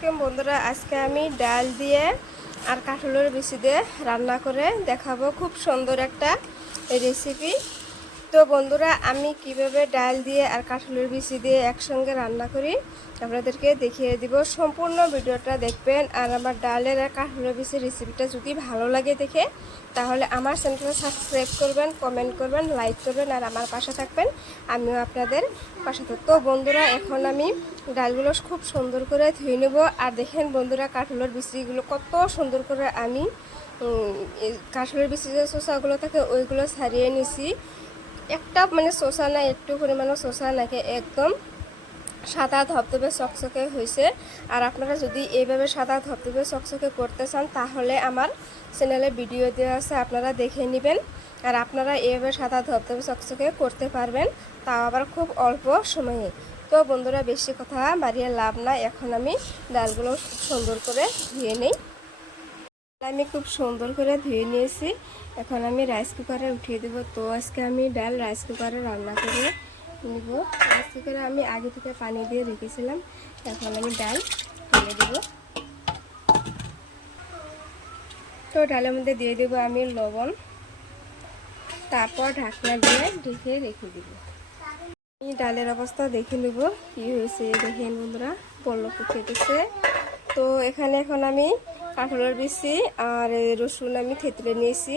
আলাইকুম বন্ধুরা, আজকে আমি ডাল দিয়ে আর কাঁঠালের বিচি দিয়ে রান্না করে দেখাবো খুব সুন্দর একটা রেসিপি। তো বন্ধুরা, আমি কিভাবে ডাল দিয়ে আর কাঁঠালের বিচি দিয়ে একসঙ্গে রান্না করি আপনাদেরকে দেখিয়ে দিব। সম্পূর্ণ ভিডিওটা দেখবেন। আর আমার ডালের আর কাঁঠালের বিচির রেসিপিটা যদি ভালো লাগে দেখে, তাহলে আমার চ্যানেলটা সাবস্ক্রাইব করবেন, কমেন্ট করবেন, লাইক করবেন আর আমার পাশে থাকবেন। আমিও আপনাদের পাশে থাকবো। তো বন্ধুরা, এখন আমি ডালগুলো খুব সুন্দর করে ধুয়ে নেব। আর দেখেন বন্ধুরা, কাঁঠালের বিচিগুলো কত সুন্দর করে আমি কাঁঠালের বিচি যে শসাগুলো থাকে ওইগুলো ছাড়িয়ে নিছি। একটা মানে শসা না, একটু পরিমাণে শসা নাকি, একদম সাদা ধবধবে চকচকে হয়েছে। আর আপনারা যদি এইভাবে সাদা ধবধবে চকচকে করতে চান তাহলে আমার চ্যানেলে ভিডিও দেওয়া আছে, আপনারা দেখে নেবেন। আর আপনারা এইভাবে সাদা ধবধবে চকচকে করতে পারবেন, তাও আবার খুব অল্প সময়ে। তো বন্ধুরা, বেশি কথা বাড়িয়ে লাভ না। এখন আমি ডালগুলো সুন্দর করে ধুয়ে নিই। আমি খুব সুন্দর করে ধুয়ে নিয়েছি। এখন আমি রাইস কুকারে উঠিয়ে দেবো। তো আজকে আমি ডাল রাইস কুকারে রান্না করে নিব। রাইস কুকারে আমি আগে থেকে পানি দিয়ে রেখেছিলাম। এখন আমি ডাল ঢেলে দেব। তো ডালের মধ্যে দিয়ে দেবো আমি লবণ, তারপর ঢাকনা দিয়ে ঢেকে রেখে দেব। আমি ডালের অবস্থা দেখে নেব কি হয়েছে। দেখেন বন্ধুরা, পল্লব খেতেছে। তো এখানে এখন আমি কাঁঠালের বিচি আর রসুন আমি থেতলে নিয়েছি।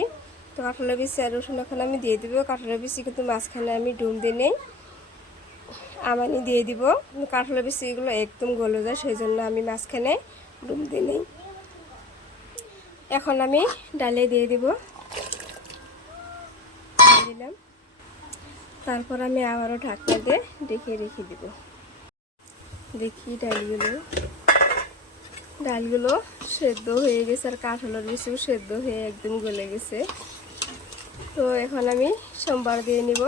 তো কাঁঠালের বিচি আর রসুন এখন আমি দিয়ে দিব। কাঁঠালের বিচি কিন্তু মাঝখানে আমি ডুম দিয়ে নেই, আমানি দিয়ে দিব। কাঁঠালের বিচিগুলো একদম গলে যায়, সেই জন্য আমি মাঝখানে ডুম দিয়ে নেই। এখন আমি ডালে দিয়ে দিব, দিলাম। তারপর আমি আবারও ঢাকনা দিয়ে ঢেকে রেখে দিব। দেখি ডালগুলো সেদ্ধ হয়ে গেছে আর কাঁঠালের বিচিও সেদ্ধ হয়ে একদম গলে গেছে। তো এখন আমি সোমবার দিয়ে নিব।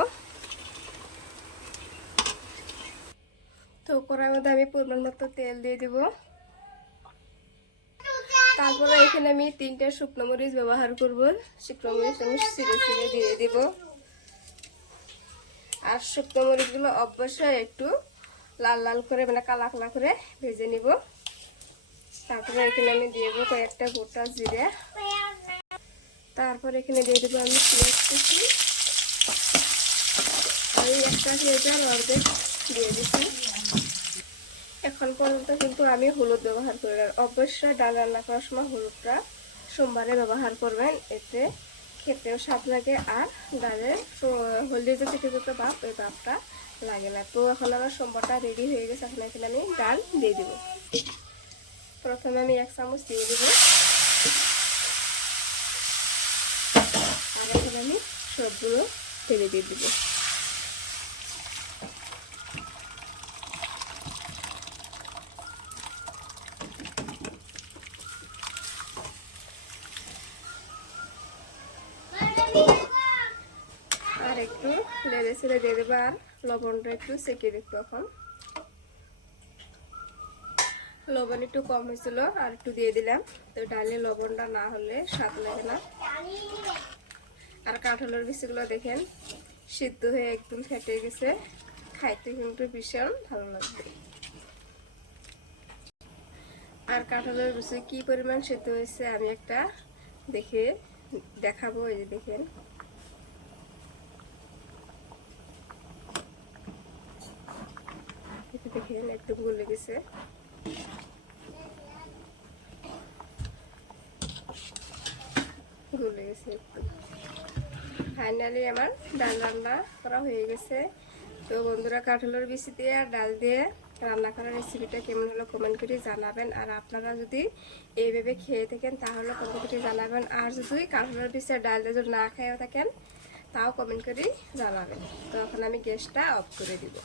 তো কড়াইয়ের মধ্যে আমি পরিমাণ মতো তেল দিয়ে দিব। তারপরে এখানে আমি 3টা শুকনো মরিচ ব্যবহার করব। শুকনো মরিচ আমি ছিঁড়ে ছিঁড়ে দিয়ে দিব। আর শুকনো মরিচগুলো অবশ্যই একটু লাল লাল করে, মানে কালা কালা করে ভেজে নিব। তারপরে এখানে আমি দিয়ে দেবো কয়েকটা গোটা জিরে। তারপর এখানে দিয়ে দেবো আমি পেঁয়াজ কুচি। আমি একটা পেঁয়াজের অর্ধেক দিয়ে দিচ্ছি। এখন পর্যন্ত কিন্তু আমি হলুদ ব্যবহার করি না। অবশ্যই ডাল রান্না করার সময় হলুদটা সোমবারে ব্যবহার করবেন, এতে খেতেও স্বাদ লাগে আর ডালের হলদি যে চিটে চিটে ভাব, ওই ভাবটা লাগে না। তো এখন আমার সোমবারটা রেডি হয়ে গেছে। এখন এখানে আমি ডাল দিয়ে দেবো। প্রথমে আমি 1 চামচ দিয়ে দেবো। আর এখন আমি সবগুলো ঢেলে দিয়ে দেবো। আর একটু লেড়ে ছেড়ে দিয়ে দেবো। আর লবণটা একটু চেকে দেখবো। এখন লবণ একটু কম হয়েছিল, আর একটু দিয়ে দিলাম। তো ডালে লবণটা না হলে স্বাদ লাগে না। আর কাঁঠালের বিচিগুলো দেখেন সিদ্ধ হয়ে একদম ফেটে গেছে, খাইতে কিন্তু ভীষণ ভালো লাগবে। আর কাঁঠালের বিচি কি পরিমাণ সিদ্ধ হয়েছে আমি একটা দেখাবো। এই যে দেখেন, দেখেন একদম গলে গেছে। একদম ফাইনালি আমার ডাল রান্না করা হয়ে গেছে। তো বন্ধুরা, কাঁঠালের বিচি দিয়ে আর ডাল দিয়ে রান্না করার রেসিপিটা কেমন হলো কমেন্ট করে জানাবেন। আর আপনারা যদি এইভাবে খেয়ে থাকেন তাহলে কমেন্ট করে জানাবেন। আর যদি কাঁঠালের বিচি আর ডাল দিয়ে যদি না খেয়েও থাকেন তাও কমেন্ট করে জানাবেন। তো এখন আমি গ্যাসটা অফ করে দিব।